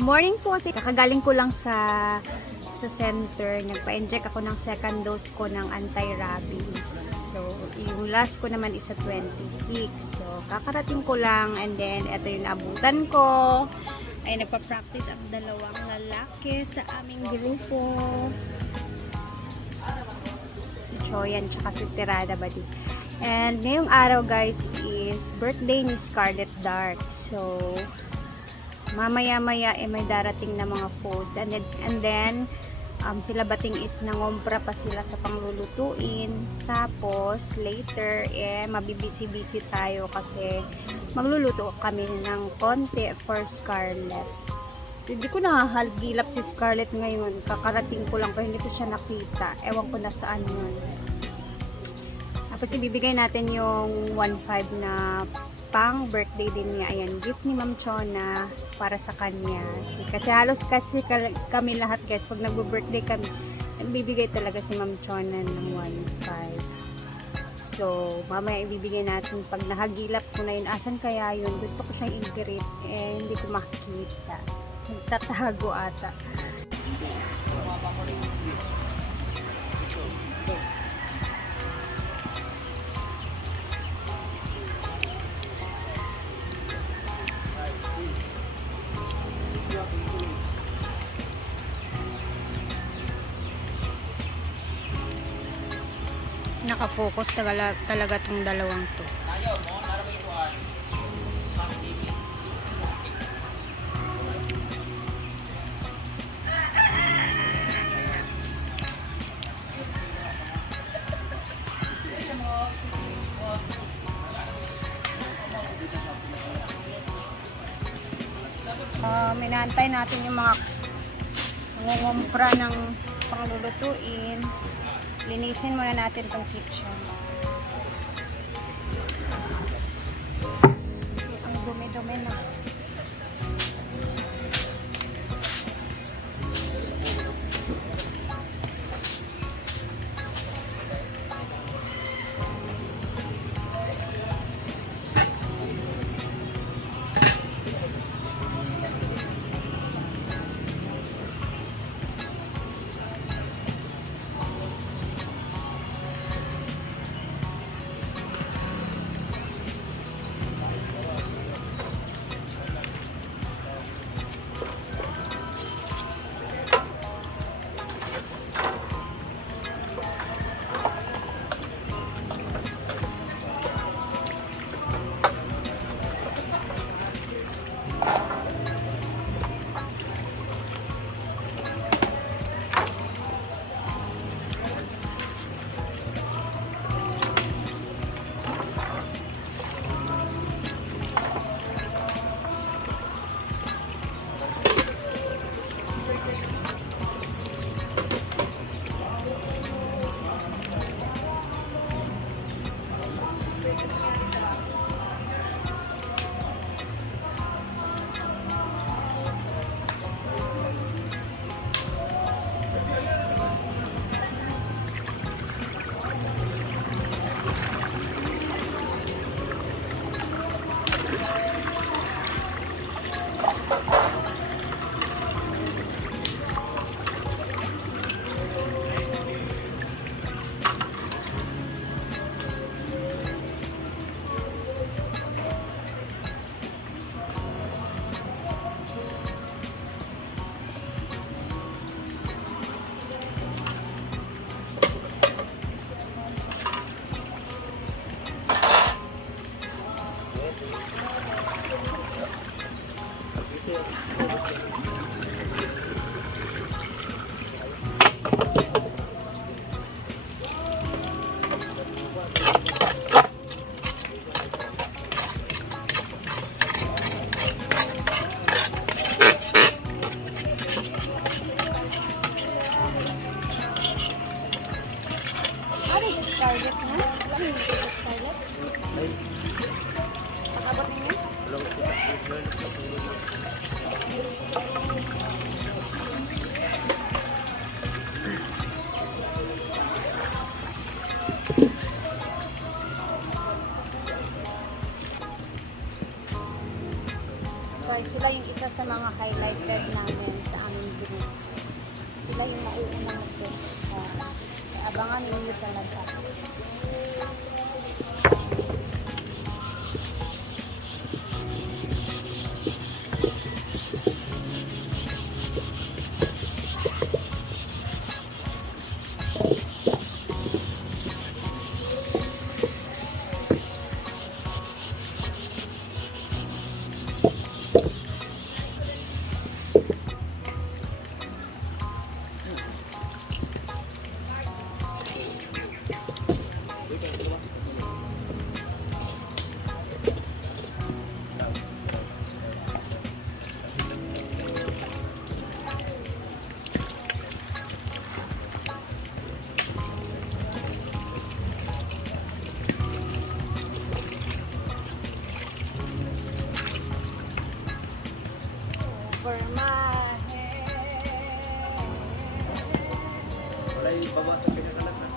Morning po, kakagaling ko lang sa center. Nagpa-inject ako ng second dose ko ng anti-rabies. So, yung last ko naman is sa 26. So, kakarating ko lang and then ito yung abutan ko. Ay, nagpa-practice ang dalawang lalaki sa aming grupo. Si Choyan tsaka si Tirada Badi. And ngayong araw guys is birthday ni Scarlett Dark. So, mamaya-maya may darating na mga foods. And then sila Bating is nangompra pa sila sa panglulutuin. Tapos, later, mabibisi-bisi tayo kasi magluluto kami ng konti for Scarlett. So, hindi ko nakahalgilap si Scarlett ngayon. Kakarating ko lang, pero hindi ko siya nakita. Ewan ko na saan yun. Tapos, ibibigay natin yung 1.5 na pang birthday din niya. Ayan, gift ni Ma'am Chona para sa kanya. Kasi halos kami lahat guys, pag nagbo-birthday kami, nagbibigay talaga si Ma'am Chona ng 1.5. So, mamaya ibibigay natin pag nahagilap ko na yun. Asan kaya yun? Gusto ko siyang i-greet. Hindi ko makikita. Nagtatago ata. Nakafocus talaga tong dalawang to. Minaantay natin yung mga nangungumpra ng panglulutuin. Linisin muna natin tong kitchen. Ang dumi-dumi na. Scarlett na? Alam mo yung Scarlett? Pakabot ninyo? Abangan ninyo talaga. For my head. Wala yung baba sa pinakalat na.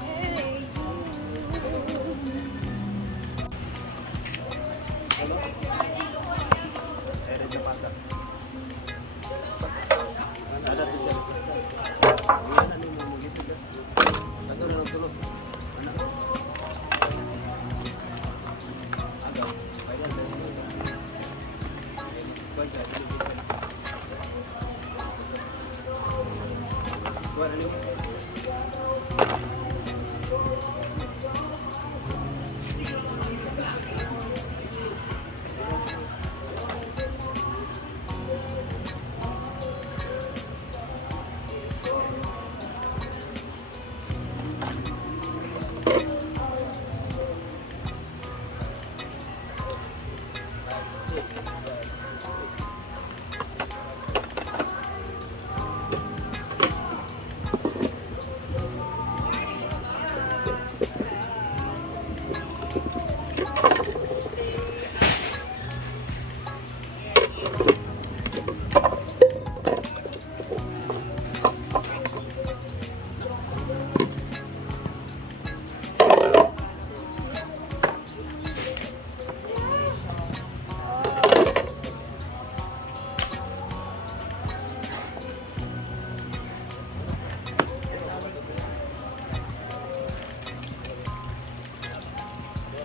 Hello? Ere sa pata. Ada tu jalan. Dia tak ni mau gitu kan. Tahu nak tolong. Anak. Agak. Bayar dari. Bayar dari. Buat ni.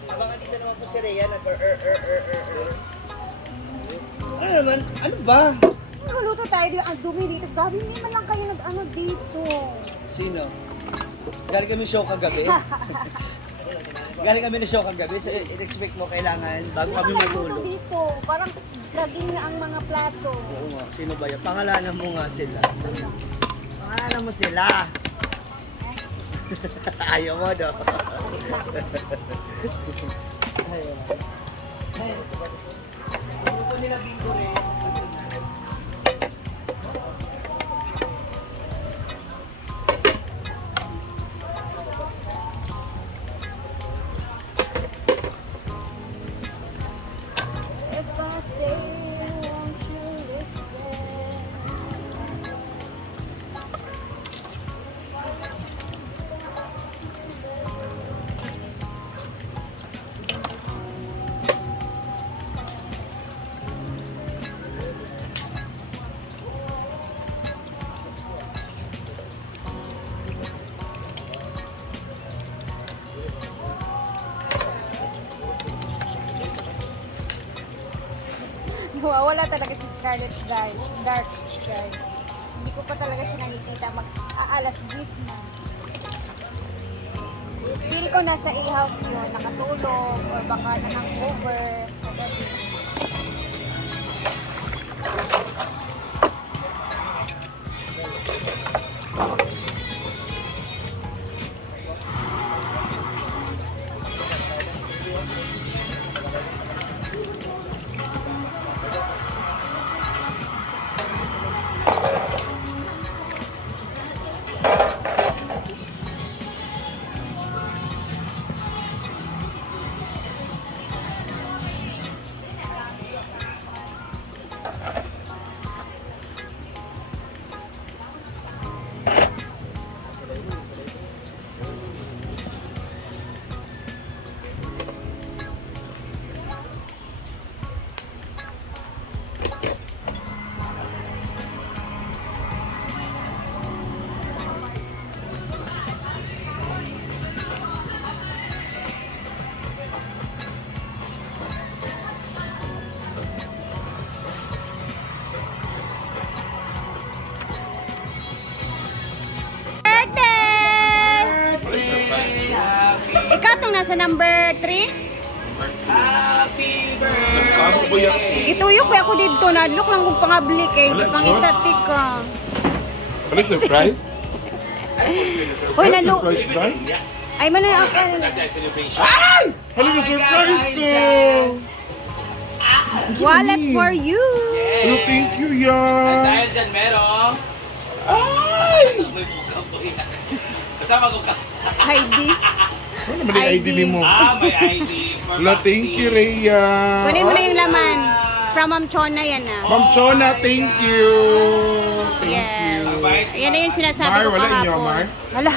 Abangan dito naman po si Rhea Ano naman? Ano ba? Maluto tayo dito. Ang dumi dito. Grabe, hindi man lang kayo nag-ano dito. Sino? Galing kami show kagabi. Galing kami na show kagabi. So, in-expect mo kailangan bago kami matulog. Dito. Parang laging na ang mga plato. Oo nga. Sino ba yan? Pangalanan mo nga sila. Pangalanan mo sila. Ayaw mo daw. Ayaw. Ayaw. Ano nila bingo rin? If I say won't you listen? Nawawala talaga si Scarlett guys. Dark guys. Hindi ko pa talaga siya nakikita. Mag-aalas 10 na. Feel ko nasa A-house yun. Nakatulog or baka na-hangover. Kagabi. ang nasa number 3? Happy birthday! Ano ba yan? Ituyok pa ako dito. Nadlok lang kung pangablik eh. Wala, Pangitatik ka. Ano surprise? Hoy, nalo. Surprise ba? Ay, man na ako. Ay! Ano na surprise ko? Wallet for you. Ano, thank you, yan. Dahil dyan merong Ay! may buka po yan. Kasama ko ka. Heidi. Ano naman yung ID ni mo? May ID. for Wala, thank you, Rhea. Kunin mo na yung laman. From Ma'am Chona yan ah. Ma'am Chona, thank you. Thank Yes. you. Ayan na yung sinasabi Mar, ko wala inyo, kahapon. Mar? Hala.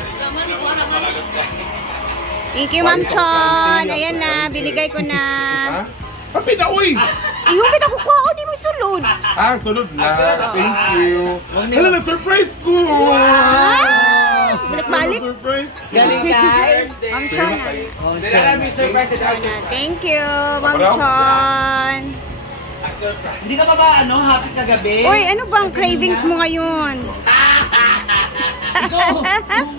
Thank you, Ma'am Chon. Ayan na, binigay ko na. Ha? Ang pinauy! Ayun, kita ko kuha ni mo sulod. Ah, sunod na. Thank you. Hala, na-surprise ko. Balik-balik. Surprise. Galing kay... Ma'am Chon. Oh, Hindi na namin surprise at Chona. Thank you, Ma'am Chon. Hindi ka pa ba, happy kagabi? Uy, ano bang cravings mo ngayon? Ikaw, kung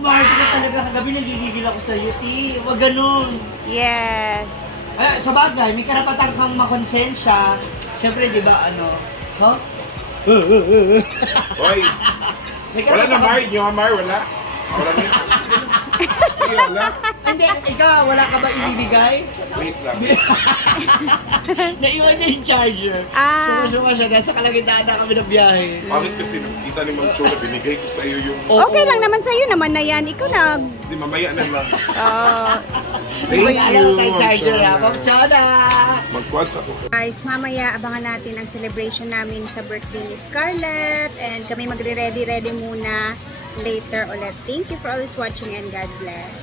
happy ka talaga kagabi, nagigigil ako sa iyo, ti. Huwag ganun. Yes. Sa bagay, may karapatan kang makonsensya. Siyempre, di ba, huh? Hoy, May wala na, Mar. Inyo, Mar, wala. Wala na. Sige, wala. Hindi, ikaw, wala ka ba ibibigay? Wait lang. Naiwan niya yung charger. Ah. Sumusunga siya, nasa kalagitnaan na kami ng biyahe. Bakit kasi nakita ni Ma'am Chona, binigay ko sa iyo yung... Okay lang naman sa'yo naman na yan. Ikaw nag... Di, mamaya na lang. Thank Thank you, kay Ma'am charger ha, Chona. Ma'am Chona! Mag-WhatsApp ako. Guys, mamaya abangan natin ang celebration namin sa birthday ni Scarlett. And kami magre-ready-ready muna later ulit. Thank you for always watching and God bless.